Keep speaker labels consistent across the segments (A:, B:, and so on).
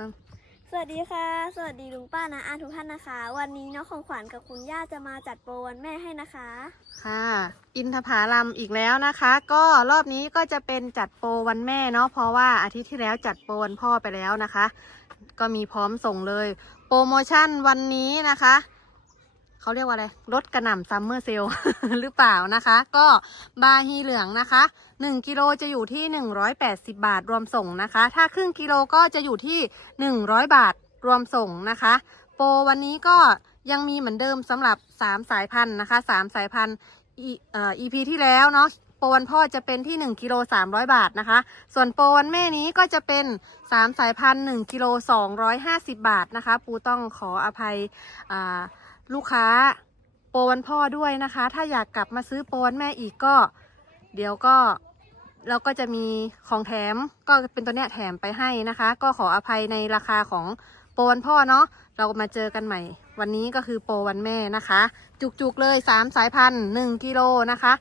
A: ฟัง
B: สวัสดีค่ะ สวัสดีลุงป้านะอาทุกท่านนะคะ วันนี้น้องของขวัญกับคุณย่าจะมาจัดโปรวันแม่ให้นะคะ
A: ค่ะ อินทผลัมอีกแล้วนะคะ ก็รอบนี้ก็จะเป็นจัดโปรวันแม่เนาะเพราะว่าอาทิตย์ที่แล้วจัดโปรวันพ่อไปแล้วนะคะ ก็มีพร้อมส่งเลย โปรโมชั่นวันนี้นะคะ เขาเรียกว่าอะไรลดกระหน่ำซัมเมอร์เซลหรือเปล่านะคะ ก็บาฮีเหลืองนะคะ 1 กิโลจะอยู่ที่ 180 บาทรวมส่งนะคะ ถ้าครึ่งกิโลก็จะอยู่ที่ 100 บาทรวมส่งนะคะ โปรวันนี้ก็ยังมีเหมือนเดิมสำหรับ 3 สายพันธุ์นะคะ 3 สายพันธุ์อีเอ่อ EP ที่แล้วเนาะโปรวันพ่อจะเป็นที่ 1กิโล300 บาทนะคะ ส่วนโปรวันแม่นี้ก็จะเป็น 3 สายพันธุ์1กิโล250 บาทนะคะ ปูต้องขออภัยอ่า ลูกค้าโปรวันพ่อด้วยนะคะ ถ้าอยากกลับมาซื้อโปรวันแม่อีกก็ เดี๋ยวก็เราก็จะมีของแถมก็เป็นตัวเนี้ยแถมไปให้นะคะ ก็ขออภัยในราคาของโปรวันพ่อเนาะเรามาเจอกันใหม่ วันนี้ก็คือโปรวันแม่นะคะ จุกๆเลย 3 สายพันธุ์1กิโลนะคะ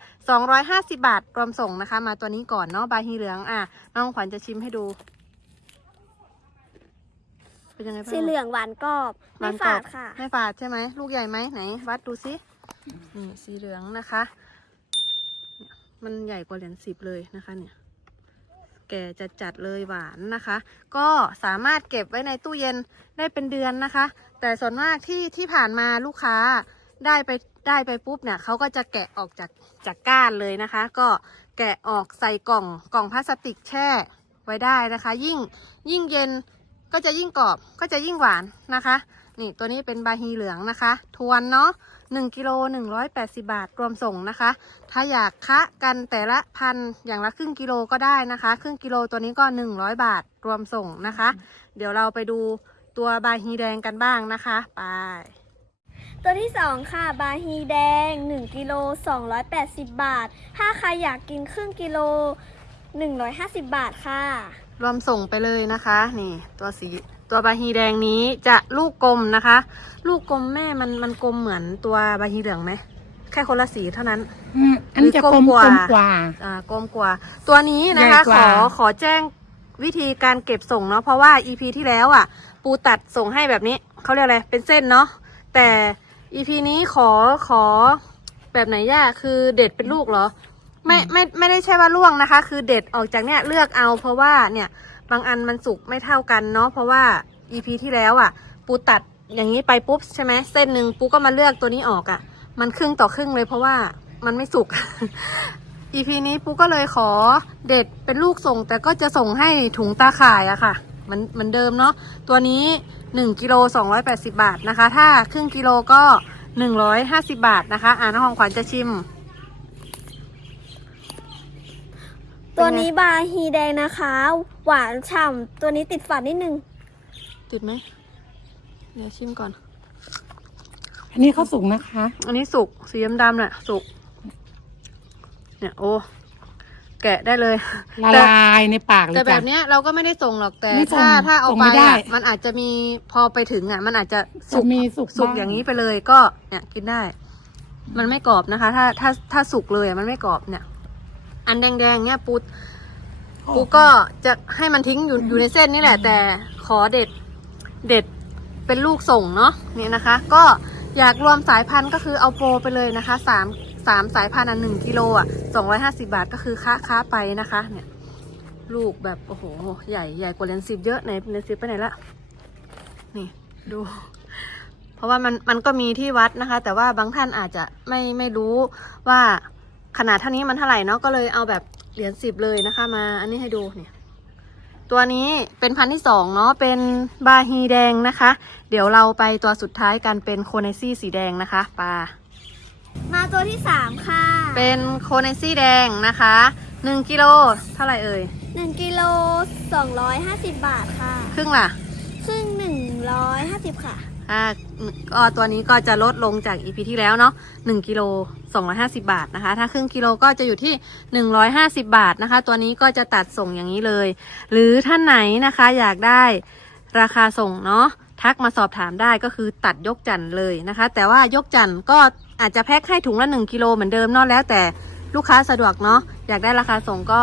A: 250 บาทรวมส่งนะคะ มาตัวนี้ก่อนเนาะใบฮีเหลืองอะน้องขวัญจะชิมให้ดู เป็นยังไงบ้าง
B: สีเหลืองหวานกรอบ
A: หวา
B: ไม่
A: นกรอบ
B: ฝาดค่ะ
A: ไม่ฝาดใช่ไหมลูกใหญ่ไหมไหน วัดดูสินี่สีเหลืองนะคะเนี่ยมันใหญ่กว่าเหรียญสิบเลยนะคะเนี่ย แก่จัดจัดๆเลยหวานนะคะ ก็สามารถเก็บไว้ในตู้เย็นได้เป็นเดือนนะคะ แต่ส่วนมากที่ที่ผ่านมาลูกค้าได้ไปได้ไปปุ๊บเนี่ยเขาก็จะแกะออกจากจากก้านเลยนะคะ ก็แกะออกใส่กล่องกล่องพลาสติกแช่ไว้ได้นะคะ ยิ่งยิ่งเย็น ก็จะยิ่งกรอบก็จะยิ่งหวานนะคะ นี่ตัวนี้เป็นบาฮีเหลืองนะคะ ทวนเนาะ1กิโล180 บาทรวมส่งนะคะ ถ้าอยากคะกันแต่ละพันอย่างละครึ่งกิโลก็ได้นะคะ ครึ่งกิโลตัวนี้ก็ 100 บาทรวมส่งนะคะ เดี๋ยวเราไปดูตัวบาฮีแดงกันบ้างนะคะ ไป
B: ตัวที่สองค่ะ บาฮีแดง 1กิโล280 บาท ถ้าใครอยากกินครึ่งกิโล 150 บาทค่ะ
A: รวมส่งไปเลยนะคะ นี่ ตัวสีตัวบาฮีแดงนี้จะลูกกลมนะคะ ลูกกลมแม่มันมันกลมเหมือนตัวบาฮีเหลืองไหมแค่คนละสีเท่านั้น
C: อืมอันนี้จะกลม
A: หรือกลมกว่า
C: กลมกว่า
A: อ่ากลมกว่า ตัวนี้นะคะ
C: ใหญ่ก
A: ข
C: ว่า
A: อขอแจ้งวิธีการเก็บส่งเนาะเพราะว่า EP ที่แล้วอะ ปูตัดส่งให้แบบนี้เขาเรียกอะไรเป็นเส้นเนาะแต่ EP นี้ขอขอแบบไหนย่าคือเด็ดเป็นลูกเหรอ ไม่ไม่ไม่ได้ใช่ว่าล่วงนะคะ คือเด็ดออกจากเนี่ยเลือกเอา เพราะว่าเนี่ยบางอันมันสุกไม่เท่ากันเนาะเพราะว่า EP ที่แล้วอะ ปูตัดอย่างนี้ไปปุ๊บใช่ไหมเส้นหนึ่งปูก็มาเลือกตัวนี้ออกอะ มันครึ่งต่อครึ่งเลยเพราะว่ามันไม่สุก EP นี้ปูก็เลยขอเด็ดเป็นลูกส่ง แต่ก็จะส่งให้ถุงตาข่ายอะค่ะเหมือนเหมือนเดิมเนาะตัวนี้1กิโล280 บาทนะคะ ถ้าครึ่งกิโลก็ 150 บาทนะคะ อ่าน้องของขวัญจะชิม
B: ตัวนี้บาฮีแดงนะคะ หวานฉ่ำตัวนี้ติดฝาดนิดนึง
A: ติดไหมเดี๋ยวชิมก่อน
C: อันนี้เขาสุกนะคะ
A: อันนี้สุกสีดำๆน่ะสุก เนี่ยโอ้แกะได้เลย
C: ละลายในปากเลย
A: แต่แบ
C: จ้ะ
A: บเนี้ยเราก็ไม่ได้ส่งหรอกแต่
C: ไม่ส่ง
A: ถ้าถ้าเอา
C: ส่ง
A: ไป
C: ไม่ได้
A: อะมันอาจจะมีพอไปถึงอะ มันอาจจะสุ
C: จะ
A: ก
C: มีสุก
A: สุก
C: บ้
A: อย่างนี้ไปเลยก็เนี่ยกินได้ มันไม่กรอบนะคะ ถ้าถ้าถ้าสุกเลยอะมันไม่กรอบเนี่ย อันแดงๆเนี่ยปูปูก็จะให้มันทิ้งอยู่อยู่ในเส้นนี่แหละ แต่ขอเด็ดเด็ดเป็นลูกส่งเนาะนี่นะคะ ก็อยากรวมสายพันธุ์ก็คือเอาโปรไปเลยนะคะสามสามสายพันธุ์อะหนึ่งกิโลอะสองร้อยห้าสิบาทก็คือค้าค้าไปนะคะ เนี่ย ลูกแบบโอ้โหใหญ่ใหญ่กว่าเหรียญสิบเยอะไหนเหรียญสิบไปไหนละนี่ดู เพราะว่ามันมันก็มีที่วัดนะคะ แต่ว่าบางท่านอาจจะไม่ไม่รู้ว่า ขนาดเท่านี้มันเท่าไหร่เนาะก็เลยเอาแบบเหรียญสิบเลยนะคะ มาอันนี้ให้ดูเนี่ยตัวนี้เป็นพันธุ์ที่สองเนาะเป็นบาฮีแดงนะคะ เดี๋ยวเราไปตัวสุดท้ายกันเป็นโคเนซี่สีแดงนะคะปลา
B: มาตัวที่สามค่ะ
A: เป็นโคเนซี่แดงนะคะหนึ่งกิโลเท่าไหร่เอ่ย
B: 1กิโล250บาทค่ะ
A: ครึ่งล่ะ
B: ครึ่ง150ค่ะ
A: อ่าก็ตัวนี้ก็จะลดลงจาก EP ที่แล้วเนาะ1กิโล250 บาทนะคะ ถ้าครึ่งกิโลก็จะอยู่ที่ 150 บาทนะคะ ตัวนี้ก็จะตัดส่งอย่างนี้เลย หรือท่านไหนนะคะอยากได้ราคาส่งเนาะทักมาสอบถามได้ก็คือตัดยกจันทร์เลยนะคะ แต่ว่ายกจันทร์ก็อาจจะแพ็คให้ถุงละ 1กิโลเหมือนเดิมเนาะแล้วแต่ลูกค้าสะดวกเนาะอยากได้ราคาส่งก็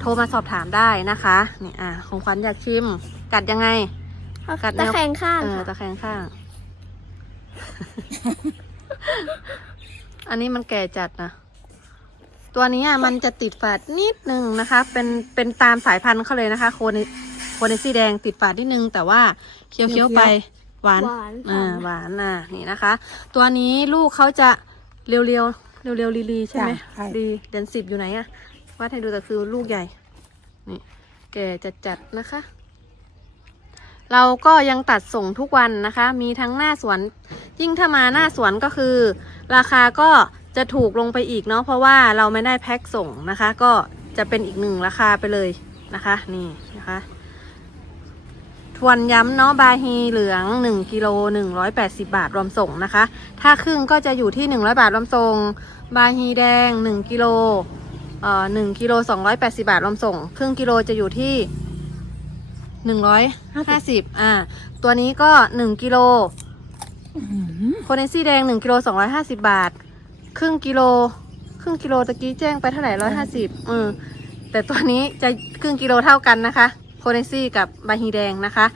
A: โทรมาสอบถามได้นะคะนี่อ่าของขวัญอยากชิม กัดยังไงกัดแน
B: ตะ
A: ว
B: แคงข้าง
A: เออ
B: ค่ะ
A: ตะแคงข้าง อันนี้มันแก่จัดนะ ตัวนี้อะมันจะติดฝาดนิดนึงนะคะ เป็นเป็นตามสายพันธุ์เขาเลยนะคะ โคเนโคเนซี่แดงติดฝาดนิดนึง แต่ว่าเคี้ยวเคี้ยวๆไปหวาน
B: หวาน
A: อ่า
B: ค่ะ
A: หวานอะนี่นะคะ ตัวนี้ลูกเขาจะเรียวๆเรียวเรียวๆลีๆใช่ไหม
C: จ้ะใช่
A: ดีเดือนสิบอยู่ไหนอะวัดให้ดูแต่คือลูกใหญ่ นี่ แก่จัดๆนะคะ เราก็ยังตัดส่งทุกวันนะคะ มีทั้งหน้าสวน ยิ่งถ้ามาหน้าสวนก็คือ ราคาก็จะถูกลงไปอีกเนาะเพราะว่าเราไม่ได้แพ็คส่งนะคะ ก็จะเป็นอีกหนึ่งราคาไปเลยนะคะ นี่นะคะทวนย้ำเนาะบาฮีเหลือง 1กิโล180 บาทรวมส่งนะคะ ถ้าครึ่งก็จะอยู่ที่ 100 บาทรวมส่ง บาฮีแดง 1กิโลเอ่อ1กิโล280 บาทรวมส่ง ครึ่งกิโลจะอยู่ที่ 150อ่า ตัวนี้ก็1กิโล
C: อื้อหือ
A: โคเนซี่แดง1กิโล250บาท ครึ่งกิโล ครึ่งกิโลตะกี้แจ้งไปเท่าไหร่150อืมแต่ตัวนี้จะครึ่งกิโลเท่ากันนะคะ โคเนซี่กับบาฮีแดงนะคะ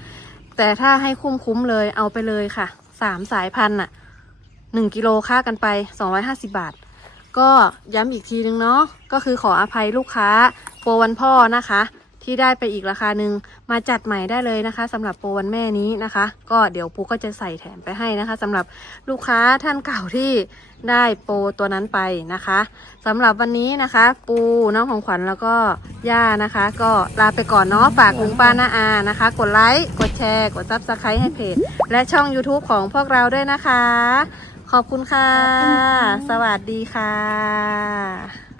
A: แต่ถ้าให้คุ้มคุ้มๆเลยเอาไปเลยค่ะสามสายพันธุ์น่ะหนึ่งกิโลค่ากันไป250บาท ก็ย้ำอีกทีนึงเนาะก็คือขออภัยลูกค้าโปรวันพ่อนะคะ ที่ได้ไปอีกราคาหนึ่งมาจัดใหม่ได้เลยนะคะสำหรับโปรวันแม่นี้นะคะ ก็เดี๋ยวปูก็จะใส่แถมไปให้นะคะสำหรับลูกค้าท่านเก่าที่ได้โปรตัวนั้นไปนะคะสำหรับวันนี้นะคะ ปูน้องของขวัญแล้วก็ย่านะคะ ก็ลาไปก่อนเนาะฝากลุงป้าน้าอานะคะ กดไลค์กดแชร์ กดซับสไครต์ให้เพจและช่อง YouTube ของพวกเราด้วยนะคะ ขอบคุณค่ะ สวัสดีค่ะ